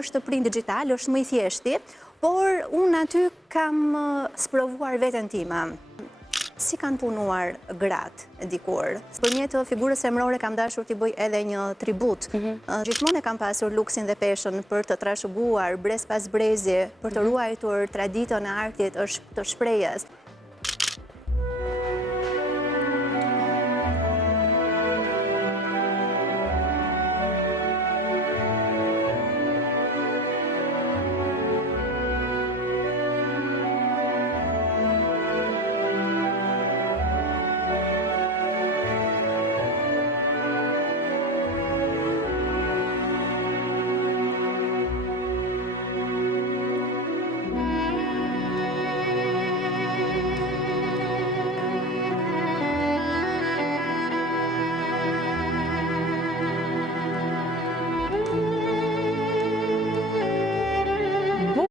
është print digital, është më i thjeshti, por unë aty kam sprovuar veten time. Si kanë punuar gratë dikur. Për një të figurës femrore kam dashur t'i bëj edhe një tribut. Gjithmonë e kam pasur luksin dhe peshën për të trashëguar brez pas brezi, për të ruajtur traditën e artit të shprehjes.